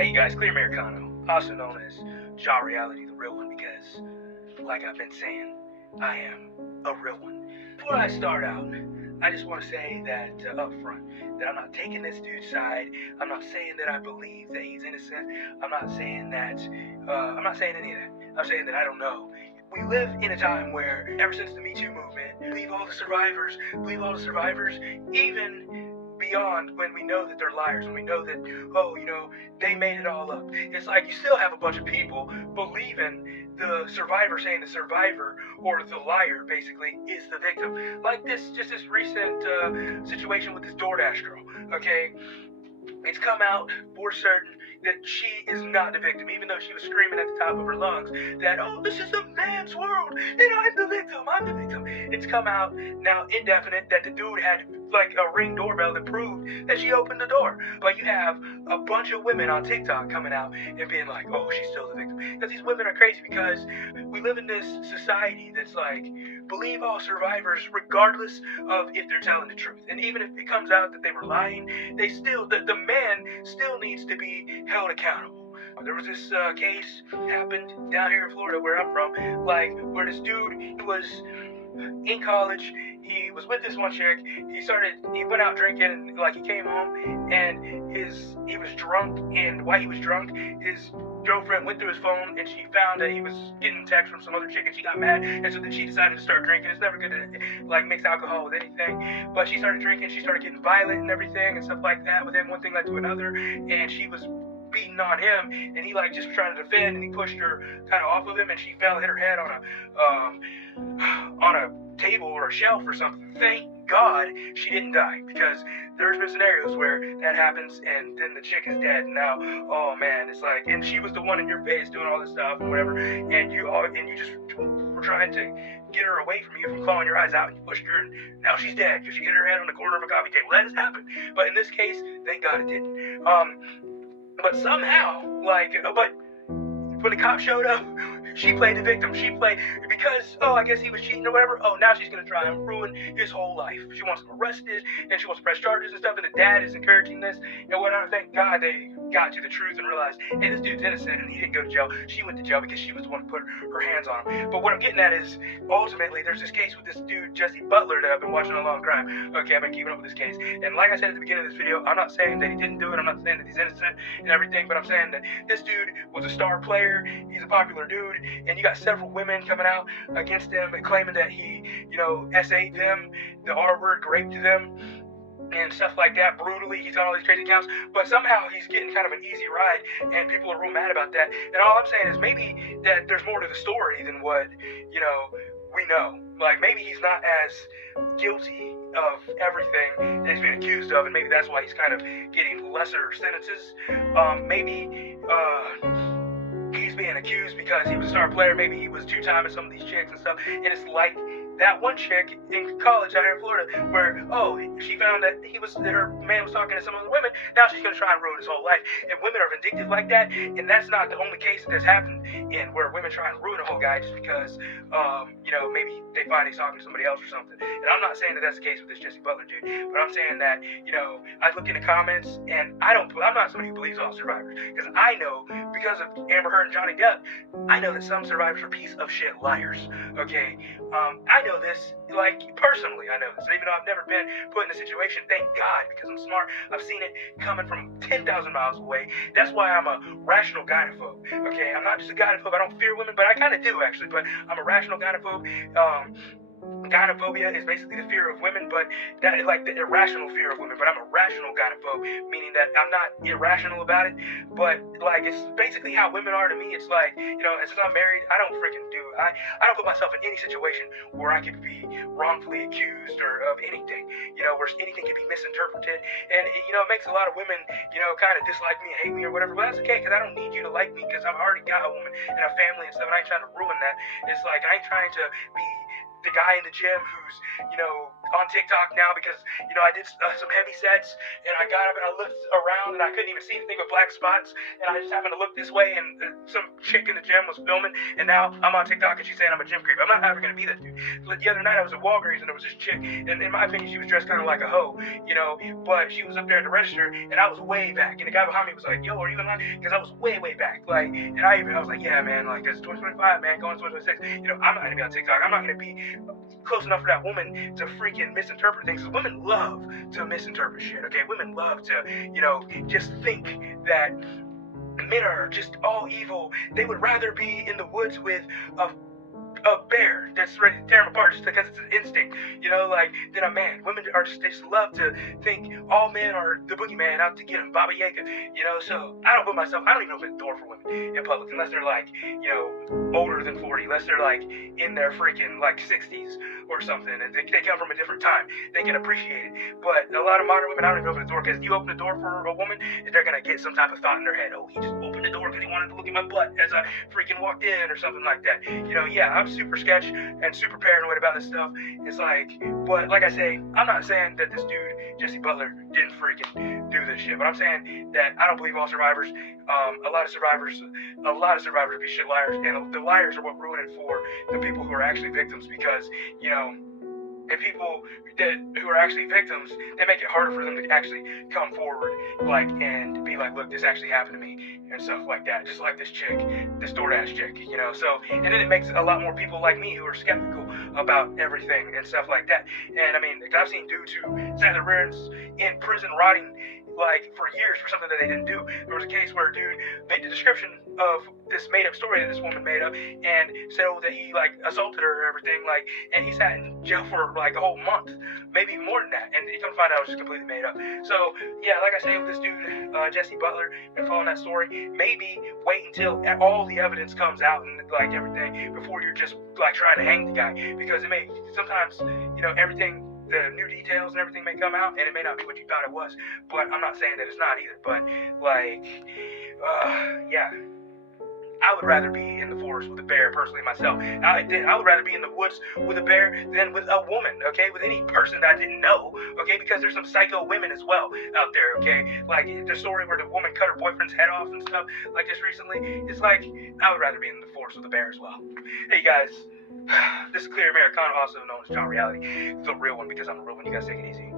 Hey you guys, Clear Americano, also known as Jaw Reality, the real one, because, like I've been saying, I am a real one. Before I start out, I just want to say that up front, that I'm not taking this dude's side. I'm not saying that I believe that he's innocent. I'm not saying any of that. I'm saying that I don't know. We live in a time where, ever since the Me Too movement, believe all the survivors, even beyond when we know that they're liars, when we know that, they made it all up. It's like you still have a bunch of people believing the survivor saying the survivor or the liar basically is the victim. Like this recent situation with this DoorDash girl, okay? It's come out for certain that she is not the victim, even though she was screaming at the top of her lungs that, oh, this is a man's world, and I'm the victim. It's come out now indefinite that the dude had like a Ring doorbell that proved that she opened the door. But you have a bunch of women on TikTok coming out and being like, oh, she's still the victim. Because these women are crazy, because we live in this society that's like, believe all survivors regardless of if they're telling the truth. And even if it comes out that they were lying, they still, the man still needs to be held accountable. There was this case happened down here in Florida where I'm from, like where this dude was in college. He was with this one chick. He went out drinking, and like he came home and he was drunk, and while he was drunk, his girlfriend went through his phone and she found that he was getting texts from some other chick, and she got mad, and so then she decided to start drinking. It's never good to like mix alcohol with anything, but she started drinking, she started getting violent and everything and stuff like that. But then one thing led to another, and she was beating on him, and he like just trying to defend, and he pushed her kind of off of him, and she fell and hit her head on a table or a shelf or something. Thank God she didn't die, because there's been scenarios where that happens and then the chick is dead. And now, oh man, it's like, and she was the one in your face doing all this stuff and whatever, and you just were trying to get her away from you, from clawing your eyes out, and you pushed her, and now she's dead because she hit her head on the corner of a coffee table. That has happened, but in this case, thank God it didn't. But somehow, but when the cop showed up, she played the victim. She played, because, I guess he was cheating or whatever. Oh, now she's going to try and ruin his whole life. She wants him arrested, and she wants to press charges and stuff, and the dad is encouraging this and whatnot. Thank God they got to the truth and realized, hey, this dude's innocent, and he didn't go to jail. She went to jail because she was the one who put her hands on him. But what I'm getting at is, ultimately, there's this case with this dude, Jesse Butler, that I've been watching a long time. Okay, I've been keeping up with this case. And like I said at the beginning of this video, I'm not saying that he didn't do it. I'm not saying that he's innocent and everything, but I'm saying that this dude was a star player. He's a popular dude, and you got several women coming out against him and claiming that he, SA'd them, the R word, raped them, and stuff like that, brutally. He's got all these crazy accounts, but somehow he's getting kind of an easy ride, and people are real mad about that. And all I'm saying is maybe that there's more to the story than what, we know. Like, maybe he's not as guilty of everything that he's being accused of, and maybe that's why he's kind of getting lesser sentences. Maybe, he's being accused because he was a star player. Maybe he was two-timing some of these chicks and stuff. And it's like that one chick in college out here in Florida where, she found that her man was talking to some other women. Now she's going to try and ruin his whole life. And women are vindictive like that. And that's not the only case that has happened in where women try and ruin a whole guy just because, maybe they find he's talking to somebody else or something. And I'm not saying that that's the case with this Jesse Butler dude, but I'm saying that, I look in the comments, and I'm not somebody who believes all survivors, because I know, because of Amber Heard and Johnny Depp, I know that some survivors are piece of shit liars, okay? I know this, like, personally, I know this, even though I've never been put in a situation, thank God, because I'm smart. I've seen it coming from 10,000 miles away. That's why I'm a rational gynaphobe, okay? I'm not just a gynaphobe. I don't fear women, but I kind of do, actually, but I'm a rational gynaphobe. Gynophobia is basically the fear of women, but that is like the irrational fear of women. But I'm a rational gynophobe, meaning that I'm not irrational about it, but like it's basically how women are to me. It's like, since I'm married, I don't I don't put myself in any situation where I could be wrongfully accused or of anything, where anything can be misinterpreted. And it makes a lot of women, kind of dislike me and hate me or whatever, but that's okay, because I don't need you to like me, because I've already got a woman and a family and stuff, and I ain't trying to ruin that. It's like I ain't trying to be the guy in the gym who's, on TikTok now because, I did some heavy sets and I got up and I looked around and I couldn't even see anything but black spots and I just happened to look this way and some chick in the gym was filming and now I'm on TikTok and she's saying I'm a gym creep. I'm not ever going to be that dude. But the other night I was at Walgreens and there was this chick and in my opinion she was dressed kind of like a hoe, but she was up there at the register and I was way back and the guy behind me was like, yo, are you in line? Because I was way back. Like, and I was like, yeah, man, like it's 2025, man, going to 2026. I'm not going to be on TikTok. I'm not going to be close enough for that woman to freaking misinterpret things. Women love to misinterpret shit, okay? Women love to, just think that men are just all evil. They would rather be in the woods with a bear that's ready to tear them apart just because it's an instinct, than a man. Women they just love to think all men are the boogeyman out to get them, Baba Yaga, so I don't even open the door for women in public unless they're like, older than 40, unless they're like in their freaking like 60s or something, and they come from a different time. They can appreciate it. But a lot of modern women, I don't even open the door because you open the door for a woman, they're gonna get some type of thought in their head. Oh, he just opened the door because he wanted to look at my butt as I freaking walked in or something like that. Yeah, I'm super sketch and super paranoid about this stuff. It's like, but like I say, I'm not saying that this dude, Jesse Butler, didn't freaking do this shit, but I'm saying that I don't believe all survivors. A lot of survivors be shit liars, and the liars are what ruin it for the people who are actually victims because, and people who are actually victims, they make it harder for them to actually come forward, and be like, look, this actually happened to me, and stuff like that. Just like this chick, this DoorDash chick, So, and then it makes a lot more people like me who are skeptical about everything and stuff like that. And I mean, I've seen dudes who sat their rears in prison rotting for years for something that they didn't do. There was a case where a dude made the description of this made-up story that this woman made up and said that he assaulted her or everything, and he sat in jail for a whole month, maybe even more than that, and he come to find out it was just completely made up. So yeah, like I say with this dude, Jesse Butler, and following that story, maybe wait until all the evidence comes out and everything before you're just trying to hang the guy, because it may sometimes everything, the new details and everything may come out and it may not be what you thought it was, but I'm not saying that it's not either, but yeah, I would rather be in the forest with a bear, personally, myself. I would rather be in the woods with a bear than with a woman, okay? With any person that I didn't know, okay? Because there's some psycho women as well out there, okay? Like the story where the woman cut her boyfriend's head off and stuff like this recently. It's like, I would rather be in the forest with a bear as well. Hey guys, this is Clear Americano, also known as John Reality, the real one, because I'm the real one. You guys take it easy.